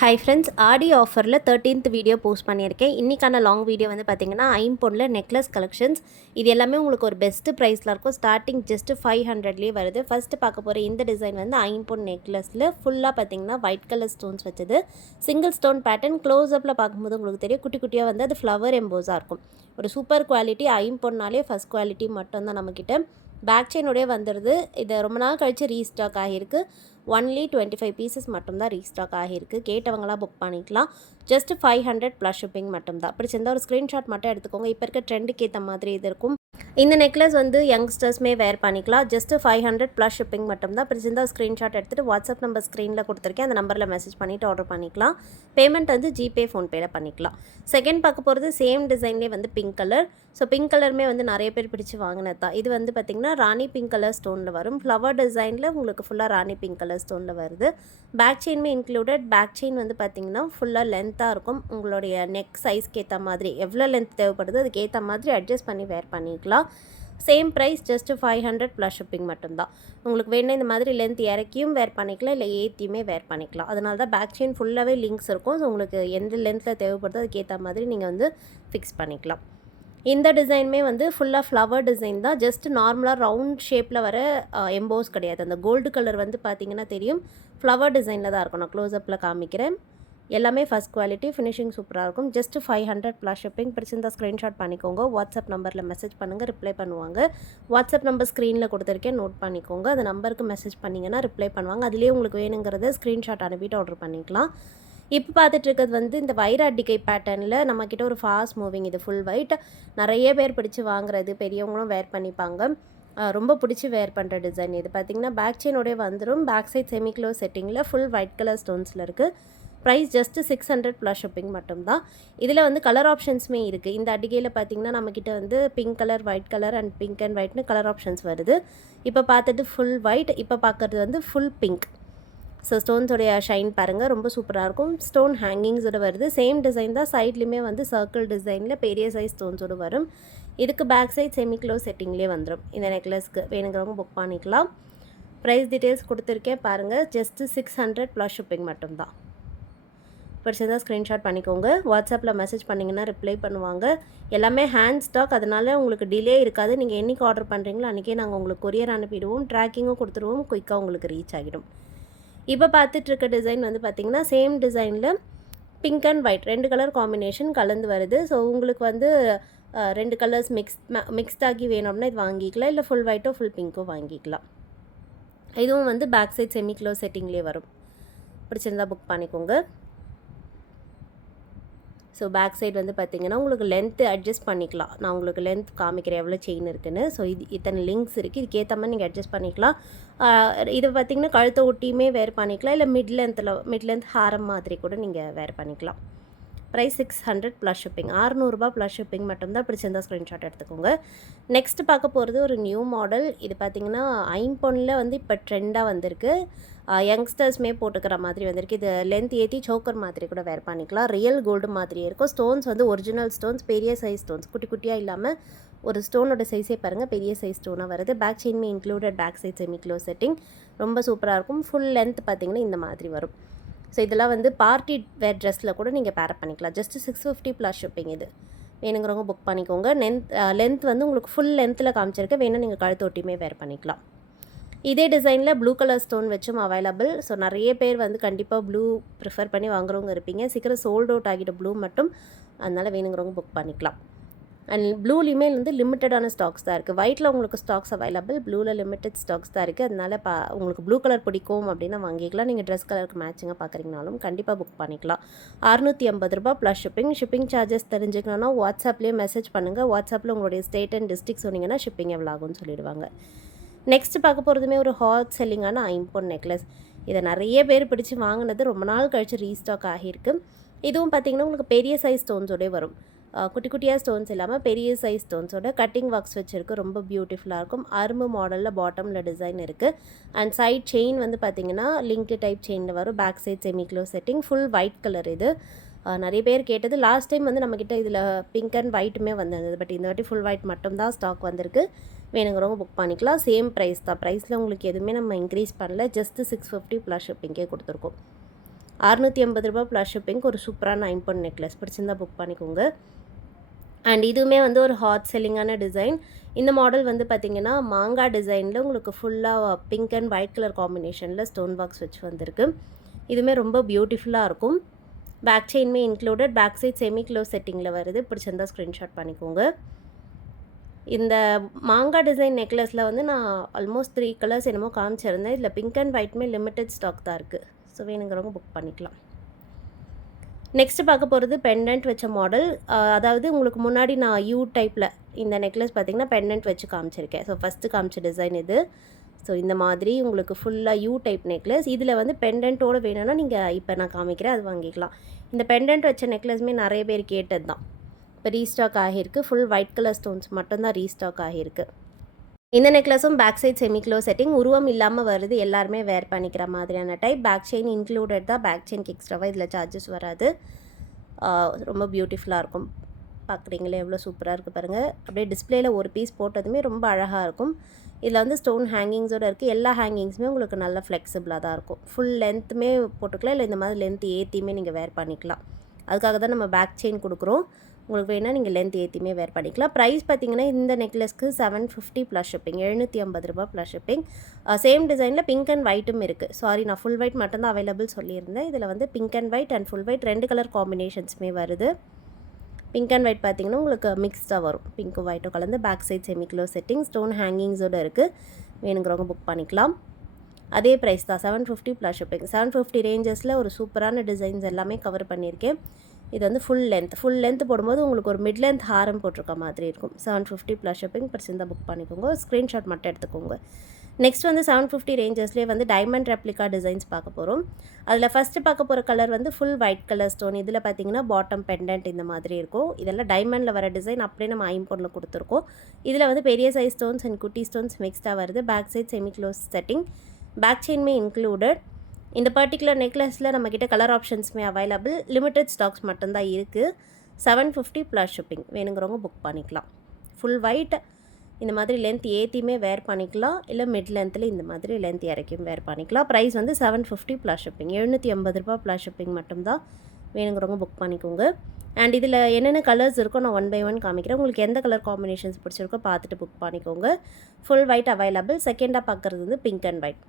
Hi friends, ஆடி ஆஃபரில் 13th video post பண்ணியிருக்கேன். இன்றைக்கான லாங் வீடியோ வந்து பார்த்திங்கன்னா ஐம்பொன்னில் நெக்லஸ் கலெக்ஷன்ஸ். இது எல்லாமே உங்களுக்கு ஒரு பெஸ்ட்டு ப்ரைஸில் இருக்கும். ஸ்டார்டிங் ஜஸ்ட்டு 500லேயே வருது. ஃபஸ்ட்டு பார்க்க போகிற இந்த டிசைன் வந்து ஐம்பொன் நெக்லஸில் ஃபுல்லாக பார்த்திங்கன்னா ஒயிட் கலர் ஸ்டோன்ஸ் வச்சது. Single stone pattern. க்ளோஸ்அப்பில் பார்க்கும்போது உங்களுக்கு தெரியும் குட்டி குட்டியாக வந்து அது ஃப்ளவர் எம்போஸாக இருக்கும். ஒரு சூப்பர் குவாலிட்டி. ஐம்பொன்னாலே ஃபஸ்ட் குவாலிட்டி மட்டும்தான் நம்மக்கிட்ட. பேக் செயினோடய வந்துடுது. இது ரொம்ப நாள் கழித்து ரீஸ்டாக் ஆகியிருக்கு. ஒன்லி 25 பீசஸ் மட்டும்தான் ரீஸ்டாக் ஆகியிருக்கு. கேட்டவங்களாம் புக் பண்ணிக்கலாம். ஜஸ்ட் 500 ப்ளஸ் ஷிப்பிங் மட்டும்தான். பிடிச்சிருந்தா ஒரு ஸ்க்ரீன்ஷாட் மட்டும் எடுத்துக்கோங்க. இப்போ இருக்க ட்ரெண்டுக்கு ஏற்ற மாதிரி இது இருக்கும். இந்த நெக்லஸ் வந்து யங்ஸ்டர்ஸ்மே வேர் பண்ணிக்கலாம். ஜஸ்ட் 500 ப்ளஸ் ஷிப்பிங் மட்டும்தான். பிடிச்சிருந்தா ஸ்க்ரீன்ஷாட் எடுத்துகிட்டு வாட்ஸ்அப் நம்பர் ஸ்க்ரீனில் கொடுத்துருக்கேன். அந்த நம்பரில் மெசேஜ் பண்ணிவிட்டு ஆர்டர் பண்ணிக்கலாம். பேமெண்ட் வந்து ஜிபே ஃபோன்பேயில் பண்ணிக்கலாம். செகண்ட் பார்க்க போகிறது சேம் டிசைன்லேயே வந்து பிங்க் கலர். ஸோ பிங்க் கலருமே வந்து நிறைய பேர் பிடிச்சி வாங்கினது தான். இது வந்து பார்த்திங்கன்னா ராணி பிங்க் கலர் ஸ்டோனில் வரும். ஃப்ளவர் டிசைனில் உங்களுக்கு ஃபுல்லாக ராணி பிங்க் கலர் ஸ்டோனில் வருது. பேக் செயின்மே இன்க்ளூடட். பேக் செயின் வந்து பார்த்திங்கன்னா ஃபுல்லாக லென்த்தாக இருக்கும். உங்களுடைய நெக் சைஸ்க்கு ஏற்ற மாதிரி எவ்வளோ லென்த் தேவைப்படுதோ அதுக்கு ஏற்ற மாதிரி அட்ஜஸ்ட் பண்ணி வேர் பண்ணிக்கலாம். Same price just 500 plus shipping மட்டும்தான். உங்களுக்கு வேணும் இந்த மாதிரி லென்த் இறக்கியும் வேர் பண்ணிக்கலாம், இல்லை ஏற்றியுமே வேர் பண்ணிக்கலாம். அதனால தான் பேக் செயின் ஃபுல்லாகவே லிங்க்ஸ் இருக்கும். ஸோ உங்களுக்கு எந்த லென்த்தில் தேவைப்படுதோ அதுக்கேற்ற மாதிரி நீங்கள் வந்து ஃபிக்ஸ் பண்ணிக்கலாம். இந்த டிசைனுமே வந்து ஃபுல்லாக ஃப்ளவர் டிசைன் தான். ஜஸ்ட் நார்மலாக ரவுண்ட் ஷேப்பில் வர எம்போஸ் கிடையாது. அந்த கோல்டு கலர் வந்து பார்த்திங்கன்னா தெரியும் ஃப்ளவர் டிசைனில் தான் இருக்கும். நான் க்ளோஸ்அப்பில் காமிக்கிறேன். எல்லாமே ஃபஸ்ட் குவாலிட்டி. ஃபினிஷிங் சூப்பராக இருக்கும். Just 500 plus shipping. பிடிச்சிருந்தா ஸ்க்ரீன்ஷாட் பண்ணிக்கோங்க. வாட்ஸ்அப் நம்பரில் மெசேஜ் பண்ணுங்கள், ரிப்ளை பண்ணுவாங்க. வாட்ஸ்அப் நம்பர் ஸ்க்ரீனில் கொடுத்துருக்கேன், நோட் பண்ணிக்கோங்க. அந்த நம்பருக்கு மெசேஜ் பண்ணிங்கன்னா ரிப்ளை பண்ணுவாங்க. அதுலேயே உங்களுக்கு வேணுங்கிறத ஸ்க்ரீன்ஷாட் அனுப்பிட்டு ஆர்டர் பண்ணிக்கலாம். இப்போ பார்த்துட்டு இருக்கிறது வந்து இந்த வைர அட்டிகை பேட்டர்னில் நம்மக்கிட்ட ஒரு ஃபாஸ்ட் மூவிங். இது ஃபுல் ஒயிட். நிறைய பேர் பிடிச்சி வாங்குறது, பெரியவங்களும் வேர் பண்ணிப்பாங்க. ரொம்ப பிடிச்சி வேர் பண்ணுற டிசைன் இது. பார்த்திங்கன்னா பேக் செயினோடய வந்துடும். பேக் சைட் செமி க்ளோஸ் செட்டிங்கில் ஃபுல் ஒயிட் கலர் ஸ்டோன்ஸில் இருக்குது. ப்ரைஸ் ஜஸ்ட்டு 600 ப்ளஸ் ஷிப்பிங் மட்டும்தான். இதில் வந்து கலர் ஆப்ஷன்ஸுமே இருக்குது. இந்த அடிகையில் பார்த்திங்கன்னா நம்மக்கிட்ட வந்து pink colour, white colour and pink and ஒயிட்னு கலர் ஆப்ஷன்ஸ் வருது. இப்போ பார்த்துட்டு ஃபுல் ஒயிட், இப்போ பார்க்குறது வந்து ஃபுல் பிங்க். ஸோ ஸ்டோன்ஸோடைய ஷைன் பாருங்கள், ரொம்ப சூப்பராக இருக்கும். ஸ்டோன் ஹேங்கிங்ஸோடு வருது. சேம் டிசைன் தான். சைட்லேயுமே வந்து சர்க்கிள் டிசைனில் பெரிய சைஸ் ஸ்டோன்ஸோடு வரும். இதுக்கு பேக் சைட் செமி க்ளோஸ் செட்டிங்லேயே வந்துடும். இந்த நெக்லஸ்க்கு வேணுங்கிறவங்க புக் பண்ணிக்கலாம். ப்ரைஸ் டீட்டெயில்ஸ் கொடுத்துருக்கேன் பாருங்கள். ஜஸ்ட்டு 600 ப்ளஸ் ஷிப்பிங் மட்டும்தான். பிடிச்சிருந்தால் ஸ்க்ரீன்ஷாட் பண்ணிக்கோங்க. வாட்ஸ்அப்பில் மெசேஜ் பண்ணிங்கன்னா ரிப்ளை பண்ணுவாங்க. எல்லாமே ஹேண்ட் ஸ்டாக், அதனால் உங்களுக்கு டிலே இருக்காது. நீங்கள் என்றைக்கு ஆர்டர் பண்ணுறீங்களோ அன்றைக்கே நாங்கள் உங்களுக்கு கொரியர் அனுப்பிடுவோம். ட்ராக்கிங்கும் கொடுத்துருவோம். குயிக்காக உங்களுக்கு ரீச் ஆகிடும். இப்போ பார்த்துட்ருக்க டிசைன் வந்து பார்த்திங்கன்னா சேம் டிசைனில் pink and white 2 colour combination கலந்து வருது. ஸோ உங்களுக்கு வந்து 2 கலர்ஸ் மிக்ஸ்டாகி வேணும் அப்படின்னா இது வாங்கிக்கலாம். இல்லை ஃபுல் ஒயிட்டோ ஃபுல் பிங்க்கோ வாங்கிக்கலாம். இதுவும் வந்து பேக் சைட் செமி க்ளோஸ் செட்டிங்லேயே வரும். பிடிச்சிருந்தால் புக் பண்ணிக்கோங்க. ஸோ பேக் சைடு வந்து பார்த்திங்கன்னா உங்களுக்கு லென்த்து அட்ஜஸ்ட் பண்ணிக்கலாம். நான் உங்களுக்கு லென்த் காமிக்கிறேன் எவ்வளோ செயின் இருக்குதுன்னு. ஸோ இது இத்தனை லிங்க்ஸ் இருக்குது. இதுக்கேற்ற மாதிரி நீங்கள் அட்ஜஸ்ட் பண்ணிக்கலாம். இது பார்த்திங்கன்னா கழுத்தை ஒட்டியுமே வேர் பண்ணிக்கலாம். இல்லை மிட் லென்த் ஹாரம் மாதிரி கூட நீங்கள் வேர் பண்ணிக்கலாம். Price 600 plus shipping. 600 plus shipping மட்டும்தான். பிடிச்சிருந்தா ஸ்க்ரீன்ஷாட் எடுத்துக்கோங்க. நெக்ஸ்ட் பார்க்க போகிறது ஒரு நியூ மாடல். இது பார்த்திங்கன்னா ஐம்பொன்னில் வந்து இப்போ ட்ரெண்டாக வந்திருக்கு. யங்ஸ்டர்ஸ்மே போட்டுக்கிற மாதிரி வந்திருக்கு. இது லென்த் ஏற்றி சோக்கர் மாதிரி கூட வேர் பண்ணிக்கலாம். ரியல் கோல்டு மாதிரியே இருக்கும். ஸ்டோன்ஸ் வந்து ஒரிஜினல் ஸ்டோன்ஸ், பெரிய சைஸ் ஸ்டோன்ஸ், குட்டி குட்டியாக இல்லாமல் ஒரு ஸ்டோனோட சைஸே பாருங்கள் பெரிய சைஸ் ஸ்டோனாக வருது. பேக் செயின்மே included. Back side semi close setting ரொம்ப சூப்பராக இருக்கும். ஃபுல் லென்த் பார்த்திங்கன்னா இந்த மாதிரி வரும். ஸோ இதெல்லாம் வந்து பார்ட்டி வேர் ட்ரெஸ்ஸில் கூட நீங்கள் பேர் பண்ணிக்கலாம். Just 650 plus shipping. இது வேணுங்கிறவங்க புக் பண்ணிக்கோங்க. லென்த் வந்து உங்களுக்கு ஃபுல் லென்த்தில் காமிச்சிருக்க. வேணும் நீங்கள் கழுத்து ஒட்டியுமே வேர் பண்ணிக்கலாம். இதே டிசைனில் ப்ளூ கலர் ஸ்டோன் வச்சும் அவைலபிள். ஸோ நிறைய பேர் வந்து கண்டிப்பாக ப்ளூ ப்ரிஃபர் பண்ணி வாங்குறவங்க இருப்பீங்க. சீக்கிரம் சோல்ட் அவுட் ஆகிட்ட ப்ளூ மட்டும். அதனால் வேணுங்கிறவங்க புக் பண்ணிக்கலாம். அண்ட் ப்ளூலேயுமே வந்து லிமிட்டடான ஸ்டாக்ஸ் தான் இருக்குது. ஒயிட்டில் உங்களுக்கு ஸ்டாக்ஸ் அவைலபிள், ப்ளூவில் லிமிட்டட் ஸ்டாக்ஸ் தான் இருக்குது. அதனால் உங்களுக்கு ப்ளூ கலர் பிடிக்கும் அப்படின்னா வாங்கிக்கலாம். நீங்கள் ட்ரெஸ் கலருக்கு மேட்சிங்காக பார்க்குறீங்கனாலும் கண்டிப்பாக புக் பண்ணிக்கலாம். 650 ப்ளஸ் ஷிப்பிங். ஷிப்பிங் சார்ஜஸ் தெரிஞ்சுக்கணுன்னா வாட்ஸ்அப்லேயே மெசேஜ் பண்ணுங்கள். வாட்ஸ்அப்பில் உங்களுடைய ஸ்டேட் அண்ட் டிஸ்ட்ரிக்ட் சொன்னீங்கன்னா ஷிப்பிங் எவ்வளோ ஆகும்னு சொல்லிடுவாங்க. நெக்ஸ்ட் பார்க்க போகிறதுமே ஒரு ஹாட் செல்லிங்கான ஐம்பொன் நெக்லஸ். இதை நிறைய பேர் பிடிச்சி வாங்கினது ரொம்ப நாள் கழித்து ரீஸ்டாக் ஆகியிருக்கு. இதுவும் பார்த்திங்கன்னா உங்களுக்கு பெரிய சைஸ் ஸ்டோன்ஸோடய வரும். குட்டி குட்டியாக ஸ்டோன்ஸ் இல்லாமல் பெரிய சைஸ் ஸ்டோன்ஸோட கட்டிங் ஒர்க்ஸ் வச்சுருக்கு. ரொம்ப பியூட்டிஃபுல்லாக இருக்கும். அரும்பு மாடலில் பாட்டமில் டிசைன் இருக்குது. அண்ட் சைட் செயின் வந்து பார்த்திங்கன்னா லிங்க்டு டைப் செயினில் வரும். Back side semi close setting. Full white colour. இது நிறைய பேர் கேட்டது. லாஸ்ட் டைம் வந்து நம்மக்கிட்ட இதில் பிங்க் அண்ட் ஒயிட்டுமே வந்திருந்தது. பட் இந்த வாட்டி ஃபுல் ஒயிட் மட்டும்தான் ஸ்டாக் வந்திருக்கு. வேணுங்கிறவங்க புக் பண்ணிக்கலாம். சேம் ப்ரைஸ் தான். ப்ரைஸில் உங்களுக்கு எதுவுமே நம்ம இன்க்ரீஸ் பண்ணல. ஜஸ்ட்டு 650 ப்ளஸ் ஷிப்பிங்கே கொடுத்துருக்கோம். ₹680 ப்ளஸ் ஷிப்பிங் ஒரு சூப்பரான ஐம்பொன் நெக்லஸ். பிடிச்சிருந்தா புக் பண்ணிக்கோங்க. அண்ட் இதுவுமே வந்து ஒரு ஹாட் செல்லிங்கான டிசைன். இந்த மாடல் வந்து பார்த்திங்கன்னா மாங்காய் டிசைனில் உங்களுக்கு ஃபுல்லாக பிங்க் அண்ட் ஒயிட் கலர் காம்பினேஷனில் ஸ்டோன் பாக்ஸ் வச்சு வந்திருக்கு. இதுவுமே ரொம்ப பியூட்டிஃபுல்லாக இருக்கும். பேக் செயின்மே included. Back side semi close செட்டிங்கில் வருது. பிடிச்சிருந்தா ஸ்க்ரீன்ஷாட் பண்ணிக்கோங்க. இந்த மாங்காய் டிசைன் நெக்லஸில் வந்து நான் ஆல்மோஸ்ட் 3 கலர்ஸ் என்னமோ காமிச்சிருந்தேன். இதில் பிங்க் அண்ட் ஒயிட்மே லிமிட்டட் ஸ்டாக் தான் இருக்குது. ஸோ வேணுங்கிறவங்க புக் பண்ணிக்கலாம். நெக்ஸ்ட்டு பார்க்க போகிறது பெண்டன்ட் வச்ச மாடல். அதாவது உங்களுக்கு முன்னாடி நான் யூ டைப்பில் இந்த நெக்லஸ் பார்த்திங்கன்னா பெண்டன்ட் வச்சு காமிச்சிருக்கேன். ஸோ ஃபஸ்ட்டு காமிச்ச டிசைன் இது. ஸோ இந்த மாதிரி உங்களுக்கு ஃபுல்லாக யூ டைப் நெக்லஸ். இதில் வந்து பெண்டன்ட்டோடு வேணும்னா நீங்கள் இப்போ நான் காமிக்கிறேன், அது வாங்கிக்கலாம். இந்த பெண்டன்ட் வச்ச நெக்லஸுமே நிறைய பேர் கேட்டது தான். இப்போ ரீஸ்டாக் ஆகியிருக்கு. ஃபுல் ஒயிட் கலர் ஸ்டோன்ஸ் மட்டும்தான் ரீஸ்டாக் ஆகியிருக்கு. இந்த நெக்லஸும் back side semi close setting. உருவம் இல்லாமல் வருது. எல்லாருமே வேர் பண்ணிக்கிற மாதிரியான டைப். பேக் செயின் இன்க்ளூடட் தான். பேக் செயின்க்கு எக்ஸ்ட்ராவாக இதில் சார்ஜஸ் வராது. ரொம்ப பியூட்டிஃபுல்லாக இருக்கும். பார்க்குறீங்களே எவ்வளோ சூப்பராக இருக்குது பாருங்கள். அப்படியே டிஸ்பிளேயில் ஒரு பீஸ் போட்டதுமே ரொம்ப அழகாக இருக்கும். இதில் வந்து ஸ்டோன் ஹேங்கிங்ஸோடு இருக்குது. எல்லா ஹேங்கிங்ஸுமே உங்களுக்கு நல்ல ஃப்ளெக்சிபிளாக தான் இருக்கும். ஃபுல் லென்த்துமே போட்டுக்கலாம், இல்லை இந்த மாதிரி லென்த் ஏற்றியுமே நீங்கள் வேர் பண்ணிக்கலாம். அதுக்காக தான் நம்ம பேக் செயின் கொடுக்குறோம். உங்களுக்கு வேணால் நீங்கள் லென்த் ஏற்றியுமே வேர் பண்ணிக்கலாம். ப்ரைஸ் பார்த்திங்கன்னா இந்த நெக்லஸ்க்கு $750 plus shipping. ₹750 plus shipping. Same டிசைனில் பிங்க் அண்ட் ஒயிட்டும் இருக்குது. சாரி, நான் ஃபுல் ஒயிட் மட்டும்தான் அவைலபிள் சொல்லியிருந்தேன். இதில் வந்து pink and white and full white 2 colour காம்பினேஷன்ஸுமே வருது. பிங்க் அண்ட் ஒயிட் பார்த்திங்கன்னா உங்களுக்கு மிக்ஸ்டாக வரும். பிங்க்கும் ஒயிட்டும் கலந்து. Back side semi close setting. Stone ஹேங்கிங்ஸோடு இருக்குது. வேணுங்கிறவங்க புக் பண்ணிக்கலாம். அதே ப்ரைஸ் தான், $750 ப்ளஸ் ஷிப்பிங். 750 ரேஞ்சஸில் ஒரு சூப்பரான டிசைன்ஸ் எல்லாமே கவர் பண்ணியிருக்கேன். இது வந்து ஃபுல் லென்த் போடும்போது உங்களுக்கு ஒரு மிட் லென்த் ஹாரம் போட்டிருக்க மாதிரி இருக்கும். 750 ப்ளஸ் ஷிப்பிங். பிடிச்சிருந்தா புக் பண்ணிக்கோங்க. ஸ்க்ரீன்ஷாட் மட்டும் எடுத்துக்கோங்க. நெக்ஸ்ட் வந்து 750 ரேஞ்சஸ்லேயே வந்து டைமண்ட் ரெப்ளிகா டிசைன்ஸ் பார்க்க போகிறோம். அதில் ஃபஸ்ட்டு பார்க்க போகிற கலர் வந்து ஃபுல் ஒயிட் கலர் ஸ்டோன். இதில் பார்த்தீங்கன்னா பாட்டம் பெண்டன்ட் இந்த மாதிரி இருக்கும். இதெல்லாம் டைமண்டில் வர டிசைன் அப்படியே நம்ம ஐம்பொன்னில் கொடுத்துருக்கோம். இதில் வந்து பெரிய சைஸ் ஸ்டோன்ஸ் அண்ட் குட்டி ஸ்டோன்ஸ் மிக்ஸ்டாக வருது. Back side semi close setting. Back செயின்மே இன்க்ளூடட். இந்த பர்டிகுலர் நெக்லஸில் நம்மக்கிட்ட கலர் ஆப்ஷன்ஸுமே அவைலபிள். லிமிட்டட் ஸ்டாக்ஸ் மட்டும்தான் இருக்குது. 750 ப்ளஸ் ஷிப்பிங். வேணுங்கிறவங்க புக் பண்ணிக்கலாம். ஃபுல் ஒயிட் இந்த மாதிரி லென்த் ஏற்றியுமே வேர் பண்ணிக்கலாம், இல்லை மிட் லென்த்தில் இந்த மாதிரி லென்த் இறக்கியும் வேர் பண்ணிக்கலாம். ப்ரைஸ் வந்து 750 ப்ளஸ் ஷிப்பிங். ₹780 ப்ளஸ் ஷிப்பிங் மட்டும்தான். வேணுங்கிறவங்க புக் பண்ணிக்கோங்க. அண்ட் இதில் என்னென்ன கலர்ஸ் இருக்கோ நான் 1 பை 1 காமிக்கிறேன். உங்களுக்கு எந்த கலர் காம்பினேஷன்ஸ் பிடிச்சிருக்கோ பார்த்துட்டு புக் பண்ணிக்கோங்க. Full white available. செகண்டாக பார்க்குறது வந்து pink and white.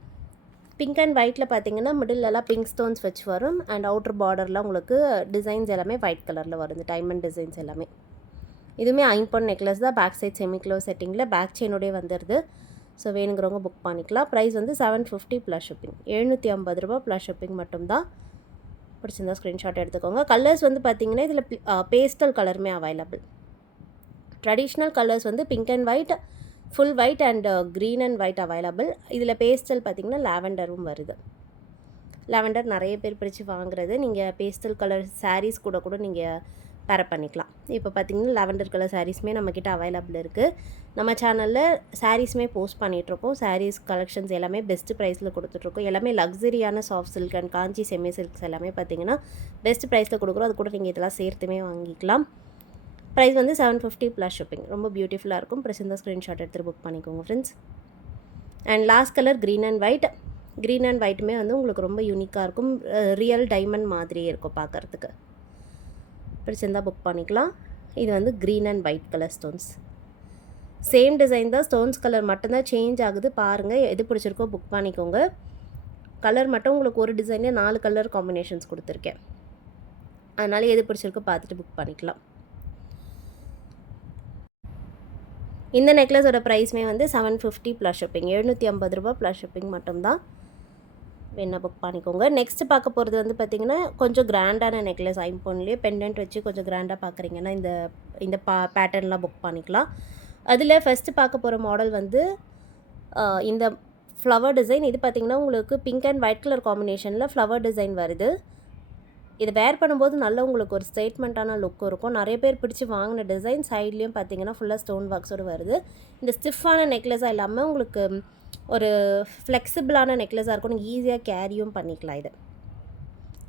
Pink and ஒயிட்டில் பார்த்தீங்கன்னா மிடிலெலாம் பிங்க் ஸ்டோன்ஸ் வச்சு வரும். அண்ட் அவுட்டர் பார்டரில் உங்களுக்கு டிசைன்ஸ் எல்லாமே ஒயிட் கலரில் வருது. டைமண்ட் டிசைன்ஸ் எல்லாமே. இதுவுமே ஐம்பொன் நெக்லஸ் தான். பேக் சைட் செமி க்ளோஸ் செட்டிங்கில் பேக் செயினோடய வந்துடுது. ஸோ வேணுங்கிறவங்க புக் பண்ணிக்கலாம். ப்ரைஸ் வந்து 750 ப்ளஸ் ஷிப்பிங். ₹750 ப்ளஸ் ஷிப்பிங் மட்டும்தான். பிடிச்சிருந்தா ஸ்க்ரீன்ஷாட் எடுத்துக்கோங்க. கலர்ஸ் வந்து பார்த்திங்கன்னா இதில் பேஸ்டல் கலருமே அவைலபிள். ட்ரெடிஷ்னல் கலர்ஸ் வந்து pink and white, full white and green and white available. இதில் பேஸ்டல் பார்த்திங்கன்னா லாவெண்டரும் வருது. லாவெண்டர் நிறைய பேர் பிடிச்சி வாங்குறது. நீங்கள் பேஸ்டல் கலர் சாரீஸ் கூட நீங்கள் பேர் பண்ணிக்கலாம். இப்போ பார்த்திங்கன்னா லாவெண்டர் கலர் சாரீஸுமே நம்மக்கிட்ட அவைலபிள் இருக்குது. நம்ம சேனலில் சாரீஸுமே போஸ்ட் பண்ணிகிட்ருக்கோம். சாரீஸ் கலெக்ஷன்ஸ் எல்லாமே பெஸ்ட்டு ப்ரைஸில் கொடுத்துட்ருக்கோம். எல்லாமே லக்ஸரியான soft silk and Kanchi semi silks எல்லாமே பார்த்திங்கன்னா பெஸ்ட் ப்ரைஸில் கொடுக்குறோம். அது கூட நீங்கள் இதெல்லாம் சேர்த்துமே வாங்கிக்கலாம். ப்ரைஸ் வந்து 750 ப்ளஸ் ஷிப்பிங். ரொம்ப பியூட்டிஃபுல்லாக இருக்கும். பிரச்சனை ஸ்க்ரீன்ஷாட் எடுத்துகிட்டு புக் பண்ணிக்கோங்க friends. And last colour green and white. Green and ஒயிட்டுமே வந்து உங்களுக்கு ரொம்ப யூனிக்காக இருக்கும். ரியல் டைமண்ட் மாதிரியே இருக்கும் பார்க்குறதுக்கு. பிடிச்சிருந்தால் புக் பண்ணிக்கலாம். இது வந்து green and white colour stones. Same design தான். ஸ்டோன்ஸ் கலர் மட்டும்தான் சேஞ்ச் ஆகுது. பாருங்கள், எது பிடிச்சிருக்கோ புக் பண்ணிக்கோங்க. கலர் மட்டும் உங்களுக்கு ஒரு டிசைனில் 4 கலர் காம்பினேஷன்ஸ் கொடுத்துருக்கேன். அதனால் எது பிடிச்சிருக்கோ பார்த்துட்டு புக் பண்ணிக்கலாம். இந்த நெக்லஸோட ப்ரைஸுமே வந்து 750 ப்ளஸ் ஷிப்பிங். ₹750 ப்ளஸ் ஷிப்பிங் மட்டும்தான். வேணால் புக் பண்ணிக்கோங்க. நெக்ஸ்ட்டு பார்க்க போகிறது வந்து பார்த்திங்கன்னா கொஞ்சம் கிராண்டான நெக்லஸ். ஐம்பொன்லேயே பெண்டன்ட் வச்சு கொஞ்சம் கிராண்டாக பார்க்குறீங்கன்னா இந்த பேட்டர்ன்லாம் புக் பண்ணிக்கலாம். அதில் ஃபஸ்ட்டு பார்க்க போகிற மாடல் வந்து இந்த ஃப்ளவர் டிசைன். இது பார்த்திங்கன்னா உங்களுக்கு பிங்க் அண்ட் ஒயிட் கலர் காம்பினேஷனில் ஃப்ளவர் டிசைன் வருது. இதை வேர் பண்ணும்போது நல்ல உங்களுக்கு ஒரு ஸ்டேட்மெண்ட்டான லுக்கும் இருக்கும். நிறைய பேர் பிடிச்சி வாங்கின டிசைன். சைட்லேயும் பார்த்திங்கன்னா ஃபுல்லாக ஸ்டோன் ஒர்க்ஸோடு வருது. இந்த ஸ்டிஃபான நெக்லஸாக இல்லாமல் உங்களுக்கு ஒரு ஃப்ளெக்சிபிளான நெக்லஸாக இருக்கும். நீங்கள் ஈஸியாக கேரியும் பண்ணிக்கலாம்.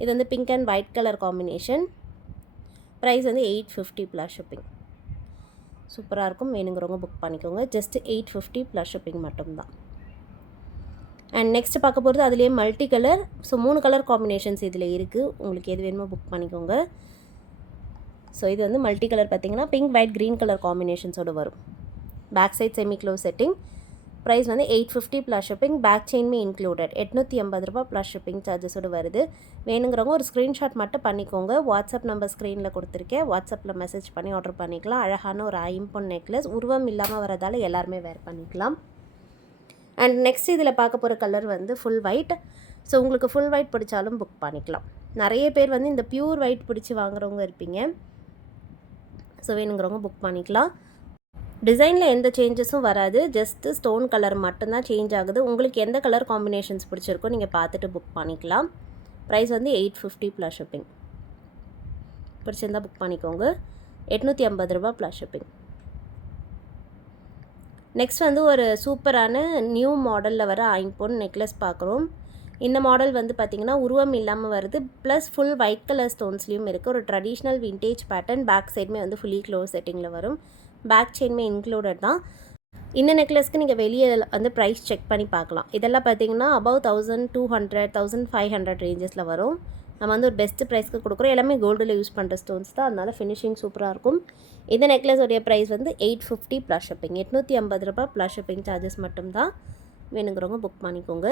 இது வந்து pink and white colour combination. Price வந்து 850 ப்ளஸ் ஷிப்பிங். சூப்பராக இருக்கும். வேணுங்கிறவங்க புக் பண்ணிக்கோங்க. ஜஸ்ட் 850 ப்ளஸ் ஷிப்பிங் மட்டும்தான். அண்ட் நெக்ஸ்ட் பார்க்க போகிறது அதுலேயே multi colour. So 3 colour combinations இதில் இருக்குது. உங்களுக்கு எது வேணுமோ புக் பண்ணிக்கோங்க. ஸோ இது வந்து மல்டி கலர் பார்த்தீங்கன்னா பிங்க் ஒயிட் க்ரீன் கலர் காம்பினேஷன்ஸோடு வரும். Back side semi close setting. Price வந்து 850 ப்ளஸ் ஷிப்பிங். பேக் செயின்மே இன்க்ளூடட். 880 ரூபா ப்ளஸ் ஷிப்பிங் சார்ஜஸோடு வருது. வேணுங்கிறவங்க ஒரு ஸ்க்ரீன்ஷாட் மட்டும் பண்ணிக்கோங்க. வாட்ஸ்அப் நம்பர் ஸ்க்ரீனில் கொடுத்துருக்கேன். வாட்ஸ்அப்பில் மெசேஜ் பண்ணி ஆர்டர் பண்ணிக்கலாம். அழகான ஒரு ஐம்பொன் நெக்லஸ். உருவம் இல்லாமல் வரதால் எல்லாருமே வேர் பண்ணிக்கலாம். அண்ட் நெக்ஸ்ட் இதில் பார்க்க போகிற கலர் வந்து ஃபுல் ஒயிட். ஸோ உங்களுக்கு ஃபுல் ஒயிட் பிடிச்சாலும் புக் பண்ணிக்கலாம். நிறைய பேர் வந்து இந்த பியூர் ஒயிட் பிடிச்சி வாங்குறவங்க இருப்பீங்க. ஸோ வேணுங்கிறவங்க புக் பண்ணிக்கலாம். டிசைனில் எந்த சேஞ்சஸும் வராது. ஜஸ்ட்டு ஸ்டோன் கலர் மட்டும்தான் சேஞ்ச் ஆகுது. உங்களுக்கு எந்த கலர் காம்பினேஷன்ஸ் பிடிச்சிருக்கோ நீங்கள் பார்த்துட்டு புக் பண்ணிக்கலாம். ப்ரைஸ் வந்து 850 ப்ளஸ் ஷிப்பிங். பிடிச்சிருந்தால் புக் பண்ணிக்கோங்க. 850 ரூபா ப்ளஸ் ஷிப்பிங். நெக்ஸ்ட் வந்து ஒரு சூப்பரான நியூ மாடலில் வர ஐம்பொன் நெக்லஸ் பார்க்குறோம். இந்த மாடல் வந்து பார்த்திங்கன்னா உருவம் இல்லாமல் வருது. ப்ளஸ் ஃபுல் ஒயிட் கலர் ஸ்டோன்ஸ்லேயும் இருக்குது. ஒரு ட்ரெடிஷ்னல் விண்டேஜ் பேட்டர்ன். பேக் சைடுமே வந்து ஃபுல்லி க்ளோஸ் செட்டிங்கில் வரும். பேக் செயின்மே இன்க்ளூடட் தான். இந்த நெக்லஸ்க்கு நீங்கள் வெளியே வந்து ப்ரைஸ் செக் பண்ணி பார்க்கலாம். இதெல்லாம் பார்த்தீங்கன்னா அபவ் 1200 1500 ரேஞ்சஸில் வரும். நம்ம வந்து ஒரு பெஸ்ட்டு ப்ரைஸ்க்கு கொடுக்குறோம். எல்லாமே கோல்டில் யூஸ் பண்ணுற ஸ்டோன்ஸ் தான். அதனால் ஃபினிஷிங் சூப்பராக இருக்கும். இந்த நெக்லஸோடைய ப்ரைஸ் வந்து 850 ப்ளஸ் ஷிப்பிங். 850 ரூபா ப்ளஸ் ஷிப்பிங் சார்ஜஸ் மட்டும்தான். வேணுங்கிறவங்க புக் பண்ணிக்கோங்க.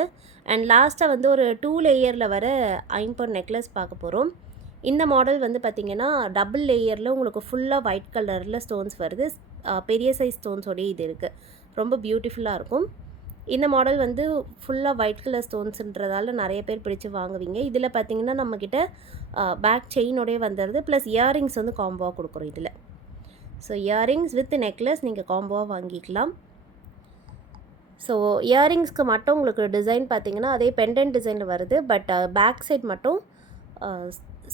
அண்ட் லாஸ்ட்டாக வந்து ஒரு 2 லேயரில் வர ஐம்பொன் நெக்லஸ் பார்க்க போகிறோம். இந்த மாடல் வந்து பார்த்திங்கன்னா டபுள் லேயரில் உங்களுக்கு ஃபுல்லாக ஒயிட் கலரில் ஸ்டோன்ஸ் வருது. பெரிய சைஸ் ஸ்டோன்ஸோடய இது இருக்குது. ரொம்ப பியூட்டிஃபுல்லாக இருக்கும். இந்த மாடல் வந்து ஃபுல்லாக ஒயிட் கலர் ஸ்டோன்ஸுன்றதால நிறைய பேர் பிடிச்சி வாங்குவீங்க. இதில் பார்த்திங்கன்னா நம்மக்கிட்ட பேக் செயினோடய வந்துடுது. ப்ளஸ் இயரிங்ஸ் வந்து காம்போவாக கொடுக்குறோம் இதில். ஸோ இயரிங்ஸ் வித் நெக்லஸ் நீங்கள் காம்போவாக வாங்கிக்கலாம். ஸோ இயரிங்ஸ்க்கு மட்டும் உங்களுக்கு டிசைன் பார்த்திங்கன்னா அதே பெண்டன்ட் டிசைனில் வருது. பட் பேக் சைட் மட்டும்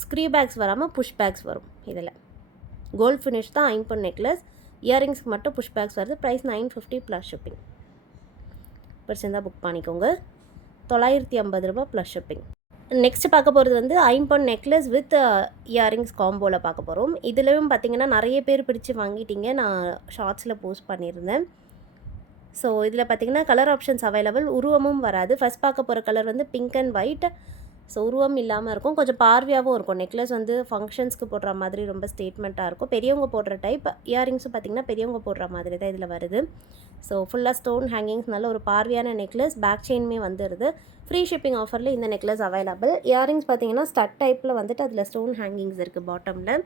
ஸ்க்ரீ பேக்ஸ் வராமல் புஷ் பேக்ஸ் வரும். இதில் கோல்ட் ஃபினிஷ் தான் ஐம்பொன் நெக்லஸ். இயரிங்ஸ்க்கு மட்டும் புஷ் பேக்ஸ் வருது. Price 950 plus shipping. பிடிச்சிருந்தால் புக் பண்ணிக்கோங்க. 950 ரூபா ப்ளஸ் ஷிப்பிங். நெக்ஸ்ட் பார்க்க போகிறது வந்து ஐம்பொன் நெக்லஸ் வித் இயரிங்ஸ் காம்போவில் பார்க்க போகிறோம். இதுலேயும் பார்த்திங்கன்னா நிறைய பேர் பிடிச்சி வாங்கிட்டீங்க. நான் ஷார்ட்ஸில் போஸ்ட் பண்ணியிருந்தேன். ஸோ இதில் பார்த்திங்கன்னா கலர் ஆப்ஷன்ஸ் அவைலபிள். உருவமும் வராது. ஃபஸ்ட் பார்க்க போகிற கலர் வந்து பிங்க் அண்ட் ஒயிட். ஸோ உருவம் இல்லாமல் இருக்கும். கொஞ்சம் பார்வையாகவும் இருக்கும். நெக்லஸ் வந்து ஃபங்க்ஷன்ஸ்க்கு போடுற மாதிரி ரொம்ப ஸ்டேட்மெண்ட்டாக இருக்கும். பெரியவங்க போடுற டைப். இயரிங்ஸும் பார்த்திங்கன்னா பெரியவங்க போடுற மாதிரி தான் இதில் வருது. ஸோ ஃபுல்லாக ஸ்டோன் ஹேங்கிங்ஸ்னால ஒரு பார்வையான நெக்லஸ். பேக் செயின்மே வந்துடுது. ஃப்ரீ ஷிப்பிங் ஆஃபரில் இந்த நெக்லஸ் அவைலபிள். இயரிங்ஸ் பார்த்திங்கன்னா ஸ்டட் டைப்பில் வந்துட்டு அதில் ஸ்டோன் ஹேங்கிங்ஸ் இருக்குது பாட்டமில்.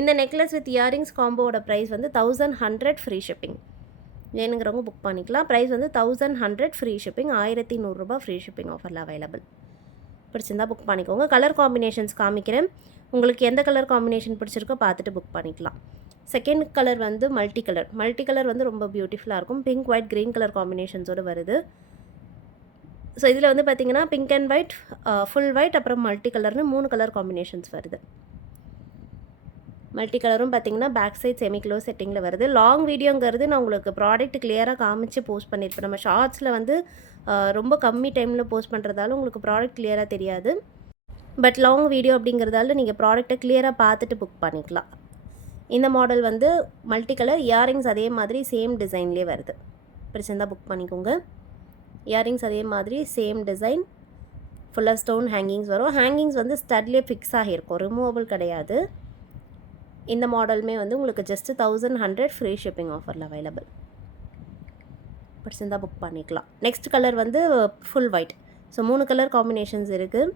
இந்த நெக்லஸ் வித் இயரிங்ஸ் காம்போவோட ப்ரைஸ் வந்து 1100 ஃப்ரீ ஷிப்பிங். வேணுங்கிறவங்க புக் பண்ணிக்கலாம். ப்ரைஸ் வந்து 1100 ஃப்ரீ ஷிப்பிங். 1100 ரூபா ஃப்ரீ ஷிப்பிங் ஆஃபரில் அவைலபிள். பிடிச்சிருந்தால் புக் பண்ணிக்கோங்க. கலர் காம்பினேஷன்ஸ் காமிக்கிறேன். உங்களுக்கு எந்த கலர் காம்பினேஷன் பிடிச்சிருக்கோ பார்த்துட்டு புக் பண்ணிக்கலாம். செகண்ட் கலர் வந்து மல்டி கலர். மல்டி கலர் வந்து ரொம்ப பியூட்டிஃபுல்லாக இருக்கும். பிங்க் ஒயிட் க்ரீன் கலர் காம்பினேஷன்ஸோடு வருது. ஸோ இதில் வந்து பார்த்திங்கன்னா pink and white, full white, அப்புறம் மல்டி கலர்னு 3 கலர் காம்பினேஷன்ஸ் வருது. மல்டி கலரும் பார்த்திங்கன்னா பேக் சைட் செமி க்ளோஸ் செட்டிங்கில் வருது. லாங் வீடியோங்கிறது நான் உங்களுக்கு ப்ராடக்ட் கிளியராக காமிச்சு போஸ்ட் பண்ணியிருப்பேன். நம்ம ஷார்ட்ஸில் வந்து ரொம்ப கம்மி டைமில் போஸ்ட் பண்ணுறதால உங்களுக்கு ப்ராடக்ட் கிளியராக தெரியாது. பட் லாங் வீடியோ அப்படிங்கிறதால நீங்கள் ப்ராடக்ட்டை கிளியராக பார்த்துட்டு புக் பண்ணிக்கலாம். இந்த மாடல் வந்து மல்டி கலர். இயரிங்ஸ் அதே மாதிரி சேம் டிசைன்லேயே வருது. பிடிச்சிருந்தால் புக் பண்ணிக்கோங்க. இயரிங்ஸ் அதே மாதிரி சேம் டிசைன். ஃபுல்லாக ஸ்டோன் ஹேங்கிங்ஸ் வரும். ஹேங்கிங்ஸ் வந்து ஸ்டட்லேயே ஃபிக்ஸ் ஆகியிருக்கும். ரிமூவபிள் கிடையாது. இந்த மாடலுமே வந்து உங்களுக்கு ஜஸ்ட் 1100 ஃப்ரீ ஷிப்பிங் ஆஃபரில் அவைலபிள். பிடிச்சிருந்தால் புக் பண்ணிக்கலாம். நெக்ஸ்ட் கலர் வந்து full white. So 3 colour combinations இருக்குது.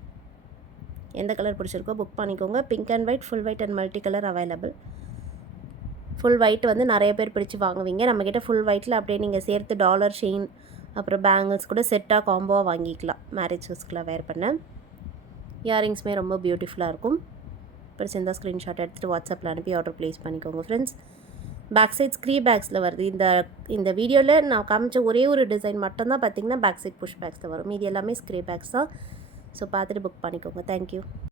எந்த கலர் பிடிச்சிருக்கோ புக் பண்ணிக்கோங்க. Pink and white, full white and multi colour available. Full white வந்து நிறைய பேர் பிடிச்சி வாங்குவீங்க. நம்மக்கிட்ட ஃபுல் ஒயிட்டில் அப்படியே நீங்கள் சேர்த்து டாலர் செயின் அப்புறம் பேங்கிள்ஸ் கூட செட்டாக காம்போவாக வாங்கிக்கலாம். மேரேஜஸ்க்குலாம் வேர் பண்ண. இயரிங்ஸுமே ரொம்ப பியூட்டிஃபுல்லாக இருக்கும். பிடிச்சிருந்தால் ஸ்க்ரீன்ஷாட் எடுத்துகிட்டு வாட்ஸ்அப்பில் அனுப்பி ஆர்டர் ப்ளேஸ் பண்ணிக்கோங்க ஃப்ரெண்ட்ஸ். பேக் சைட் ஸ்க்ரீ பேக்ஸில் வருது. இந்த வீடியோவில் நான் காமிச்ச ஒரே ஒரு டிசைன் மட்டும்தான் பார்த்திங்கன்னா பேக் சைட் புஷ் பேக்ஸில் வரும். மீதி எல்லாமே ஸ்க்ரீ பேக்ஸ் தான். ஸோ பார்த்துட்டு புக் பண்ணிக்கோங்க. தேங்க்யூ.